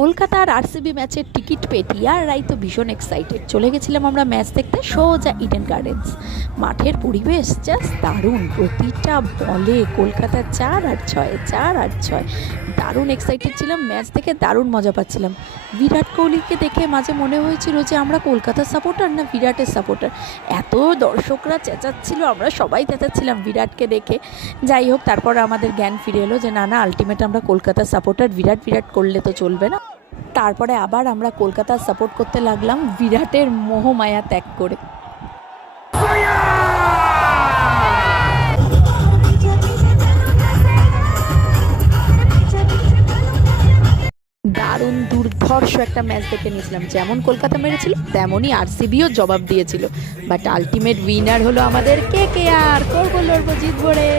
কলকাতা আর RCB ম্যাচের ticket পেয়ে TR রাই তো ভীষণ এক্সাইটেড। চলে গেছিলাম আমরা ম্যাচ দেখতে সোজা ইডেন গার্ডেন্স। মাঠের পরিবেশ জাস্ট দারুণ, প্রতিটা বলে কলকাতা 4-6 4-6। দারুণ এক্সাইটেড ছিলাম ম্যাচ দেখে, দারুণ মজা পাচ্ছিলাম। বিরাট কোহলিকে দেখে মাঝে মনে হয়েছিল যে আমরা কলকাতার সাপোর্টার না বিরাটের সাপোর্টার। এত দর্শকরা চেঁচাচ্ছিল, আমরা সবাই চেঁচাচ্ছিলাম বিরাটকে দেখে। যাই হোক, তারপর আমাদের জ্ঞান ফিরে এলো যে না না, আলটিমেট আমরা কলকাতার সাপোর্টার, বিরাট বিরাট করলে তো চলবে না। তারপরে আবার আমরা কলকাতার সাপোর্ট করতে লাগলাম বিরাটের মোহমায়া ত্যাগ করে। দারুণ দুর্ধর্ষ একটা ম্যাচ দেখে নিয়েছিলাম। যেমন কলকাতা মেরেছিল তেমনই আরসিবিও জবাব দিয়েছিল। বাট আলটিমেট উইনার হলো আমাদের কেকেআর। করবো লড়বো জিতবো রে।